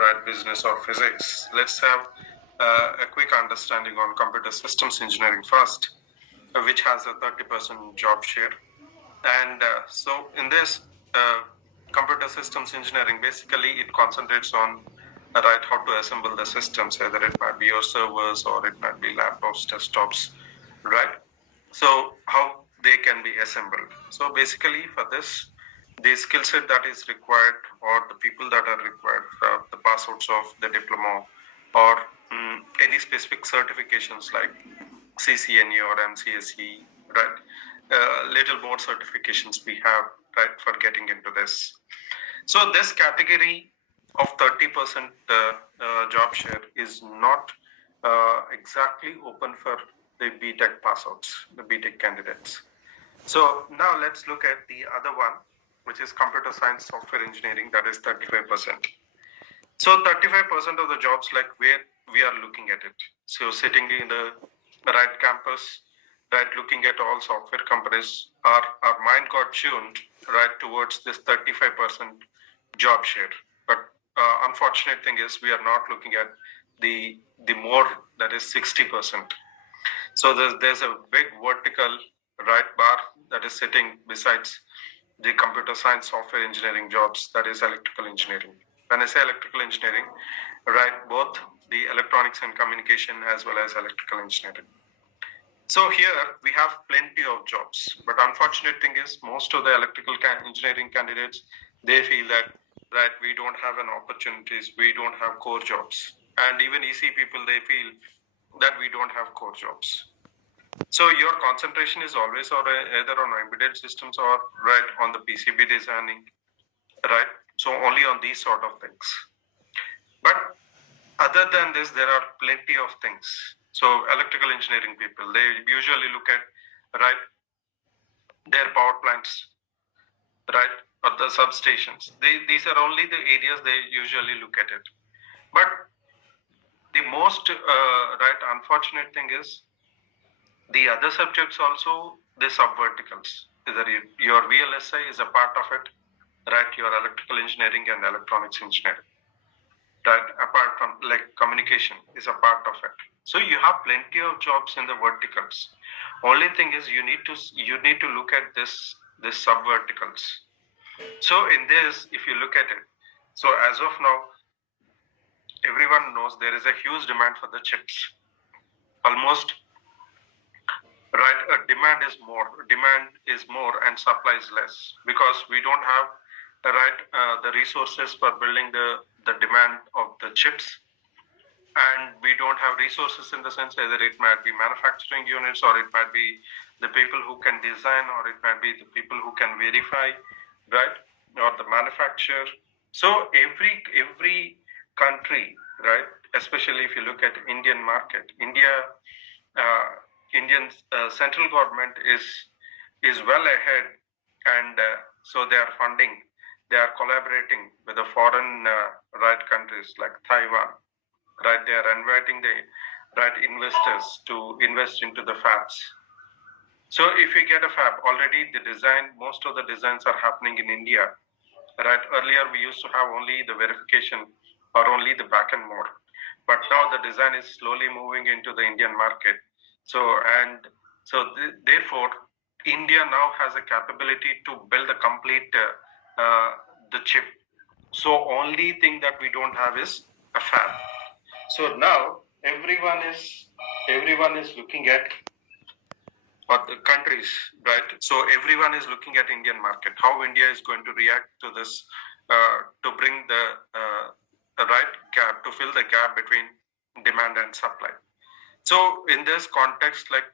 right, business or physics. Let's have a quick understanding on computer systems engineering first, which has a 30% job share. And so in this computer systems engineering, basically it concentrates on right how to assemble the systems, either it might be your servers or it might be laptops, desktops, right? So how they can be assembled. So basically for this, the skill set that is required or the people that are required for the pass outs of the diploma or any specific certifications like CCNA or MCSE, right? Little more certifications we have, right, for getting into this. So this category of 30% job share is not exactly open for the BTech pass outs, the BTech candidates. So now let's look at the other one, which is computer science software engineering, that is 35%. So 35% of the jobs, like where we are looking at it. So sitting in the right campus, right, looking at all software companies, our mind got tuned right towards this 35% job share. But unfortunate thing is we are not looking at the more, that is 60%. So there's a big vertical right bar that is sitting besides the computer science software engineering jobs, that is electrical engineering. When I say electrical engineering, right, both the electronics and communication as well as electrical engineering. So here we have plenty of jobs, but unfortunate thing is most of the electrical engineering candidates, they feel that right, we don't have an opportunities, we don't have core jobs, and even EC people, they feel that we don't have core jobs. So your concentration is always or either on embedded systems or right on the PCB designing, right? So only on these sort of things. But other than this, there are plenty of things. So electrical engineering people, they usually look at right their power plants, right, or the substations. These are only the areas they usually look at it. But the most right unfortunate thing is the other subjects also, the subverticals. Either your VLSI is a part of it, right? Your electrical engineering and electronics engineering, right? Apart from like communication is a part of it. So you have plenty of jobs in the verticals. Only thing is you need to look at this subverticals. So in this, if you look at it, so as of now, everyone knows there is a huge demand for the chips. Almost right, demand is more and supply is less, because we don't have right the resources for building the demand of the chips, and we don't have resources in the sense either it might be manufacturing units or it might be the people who can design or it might be the people who can verify, right, or the manufacturer. So every country, right, especially if you look at Indian market, uh, Indian central government is well ahead, and so they are funding, they are collaborating with the foreign right countries like Taiwan, right? They are inviting the right investors to invest into the fabs. So if we get a fab, already the design, most of the designs are happening in India, right? Earlier we used to have only the verification or only the back end mode, but now the design is slowly moving into the Indian market. So therefore, India now has a capability to build a complete the chip. So only thing that we don't have is a fab. So now everyone is looking at or the countries, right? So everyone is looking at Indian market, how India is going to react to this, to bring the right gap, to fill the gap between demand and supply. So in this context, like,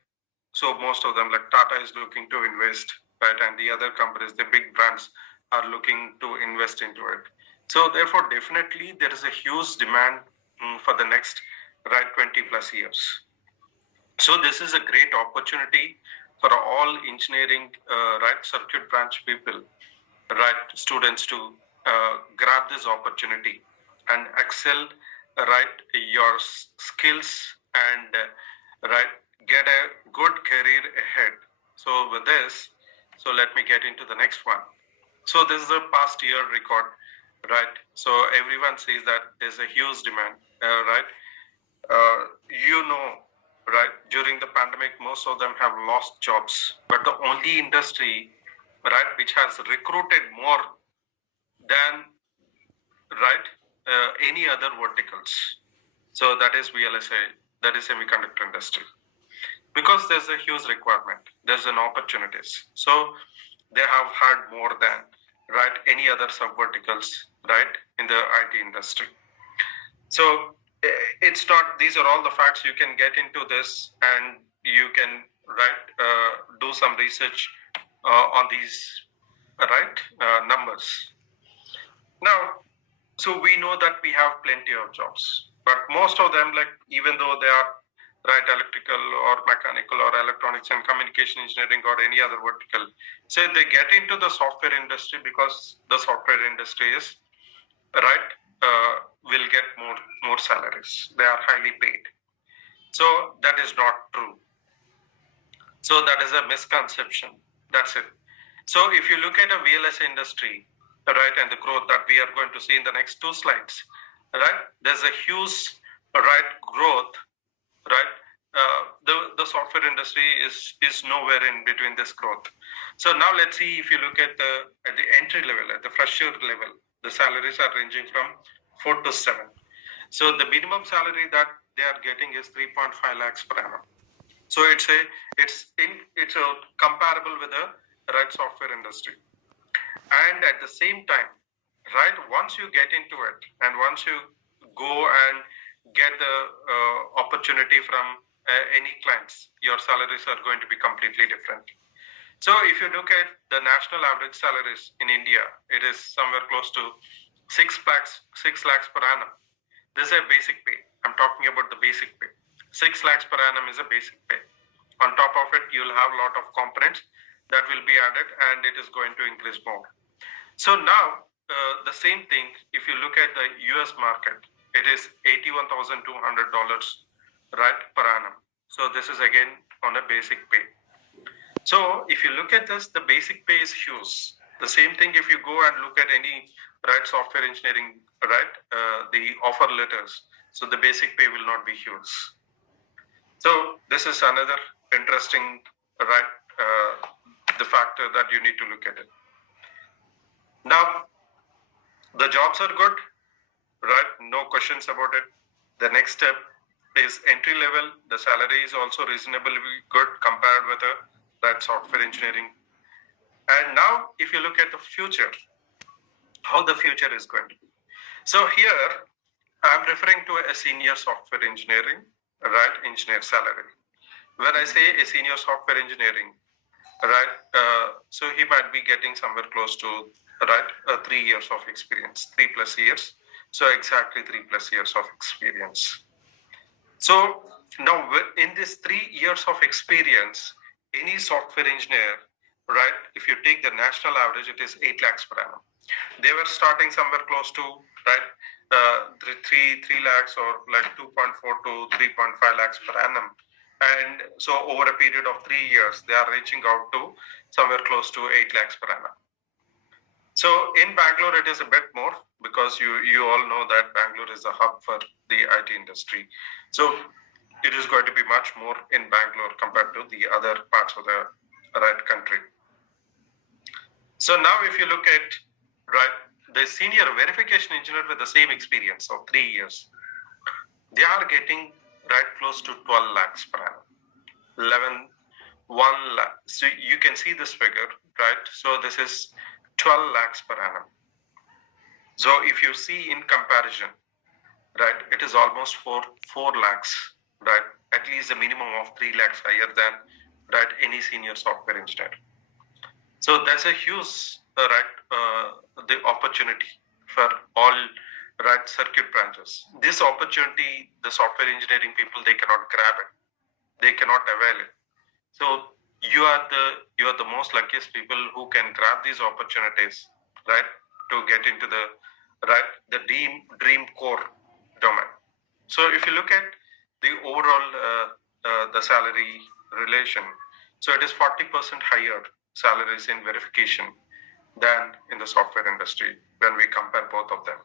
so most of them, like Tata is looking to invest, right? And the other companies, the big brands are looking to invest into it. So therefore, definitely there is a huge demand for the next, right, 20 plus years. So this is a great opportunity for all engineering, right, circuit branch people, right, students to grab this opportunity and excel, right, your skills and right, get a good career ahead. So with this, so let me get into the next one. So this is a past year record, right? So everyone sees that there's a huge demand, right? You know, right? During the pandemic, most of them have lost jobs, but the only industry, right, which has recruited more than, right, any other verticals. So that is VLSI, that is semiconductor industry, because there's a huge requirement, there's an opportunities. So they have had more than, right, any other sub verticals, right, in the IT industry. So it's not, these are all the facts. You can get into this and you can, right, do some research on these, right, numbers. Now, so we know that we have plenty of jobs, but most of them, like, even though they are, right, electrical or mechanical or electronics and communication engineering or any other vertical, say they get into the software industry because the software industry is, right, will get more salaries. They are highly paid. So that is not true. So that is a misconception. That's it. So if you look at a VLS industry, right, and the growth that we are going to see in the next two slides, right, there's a huge, right, growth, right. The software industry is nowhere in between this growth. So now let's see, if you look at the entry level, at the fresher level, the salaries are ranging from 4 to 7. So the minimum salary that they are getting is 3.5 lakhs per annum. So it's a comparable with the, right, software industry. And at the same time, right, once you get into it and once you go and get the opportunity from any clients, your salaries are going to be completely different. So if you look at the national average salaries in India, it is somewhere close to 6 lakhs per annum. This is a basic pay. I'm talking about the basic pay. 6 lakhs per annum is a basic pay. On top of it, you'll have a lot of components that will be added and it is going to increase more. So now, the same thing, if you look at the US market, it is $81,200, right, per annum. So this is again on a basic pay. So if you look at this, the basic pay is huge. The same thing if you go and look at any, right, software engineering, right, the offer letters. So the basic pay will not be huge. So this is another interesting, right, the factor that you need to look at it. Now, the jobs are good, right? No questions about it. The next step is entry level. The salary is also reasonably good compared with a, right, software engineering. And now, if you look at the future, how the future is going to be. So here, I'm referring to a senior software engineering, right, engineer salary. When I say a senior software engineering, right, so he might be getting somewhere close to, right, 3 years of experience, 3+ years. So exactly 3+ years of experience. So now in this 3 years of experience, any software engineer, right, if you take the national average, it is 8 lakhs per annum. They were starting somewhere close to, right, 3 lakhs or like 2.4 to 3.5 lakhs per annum. And so over a period of 3 years, they are reaching out to somewhere close to 8 lakhs per annum. So in Bangalore, it is a bit more because you all know that Bangalore is a hub for the IT industry. So it is going to be much more in Bangalore compared to the other parts of the, right, country. So now if you look at, right, the senior verification engineer with the same experience of 3 years, they are getting, right, close to 12 lakhs per annum. 1 lakh. So you can see this figure, right? So this is 12 lakhs per annum. So if you see in comparison, right, it is almost 4 lakhs, right? At least a minimum of 3 lakhs higher than, right, any senior software engineer. So that's a huge, right, the opportunity for all, right, circuit branches. This opportunity, the software engineering people, they cannot grab it. They cannot avail it. So you are the most luckiest people who can grab these opportunities, right, to get into the, right, the dream core domain. So if you look at the overall the salary relation, so it is 40% higher salaries in verification than in the software industry when we compare both of them.